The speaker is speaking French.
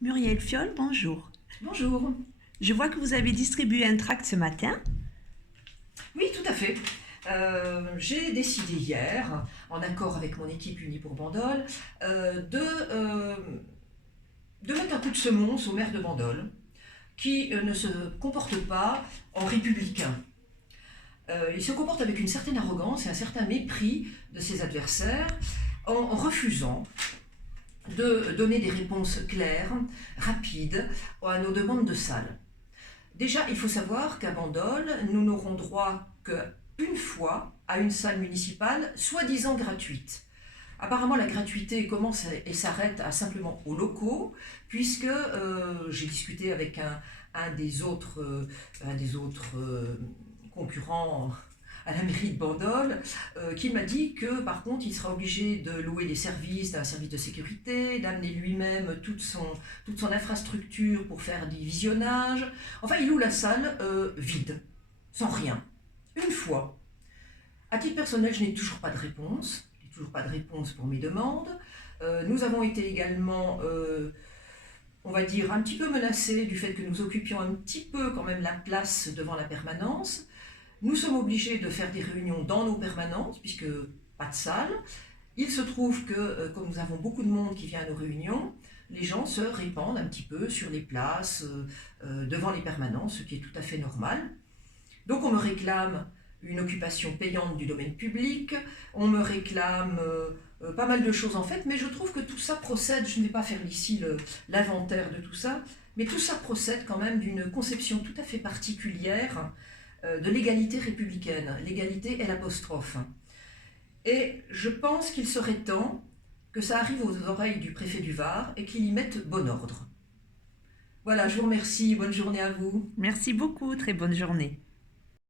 Muriel Fiol, bonjour. Bonjour. Je vois que vous avez distribué un tract ce matin. Oui, tout à fait. J'ai décidé hier, en accord avec mon équipe Unie pour Bandol, de mettre un coup de semonce au maire de Bandol, qui ne se comporte pas en républicain. Il se comporte avec une certaine arrogance et un certain mépris de ses adversaires, en refusant de donner des réponses claires, rapides, à nos demandes de salle. Déjà, il faut savoir qu'à Bandol, nous n'aurons droit qu'une fois à une salle municipale, soi-disant gratuite. Apparemment, la gratuité commence et s'arrête simplement aux locaux, puisque j'ai discuté avec un des autres concurrents à la mairie de Bandol, qui m'a dit que par contre il sera obligé de louer les services d'un service de sécurité, d'amener lui-même toute son infrastructure pour faire des visionnages. Enfin, il loue la salle vide, sans rien. Une fois. À titre personnel, je n'ai toujours pas de réponse. Je n'ai toujours pas de réponse pour mes demandes. Nous avons été également, on va dire, un petit peu menacés du fait que nous occupions un petit peu quand même la place devant la permanence. Nous sommes obligés de faire des réunions dans nos permanences, puisque pas de salle. Il se trouve que, comme nous avons beaucoup de monde qui vient à nos réunions, les gens se répandent un petit peu sur les places, devant les permanences, ce qui est tout à fait normal. Donc on me réclame une occupation payante du domaine public, on me réclame pas mal de choses en fait, mais je trouve que tout ça procède, je ne vais pas faire ici l'inventaire de tout ça, mais tout ça procède quand même d'une conception tout à fait particulière de l'égalité républicaine. L'égalité est l'apostrophe. Et je pense qu'il serait temps que ça arrive aux oreilles du préfet du Var et qu'il y mette bon ordre. Voilà, je vous remercie, bonne journée à vous. Merci beaucoup, très bonne journée.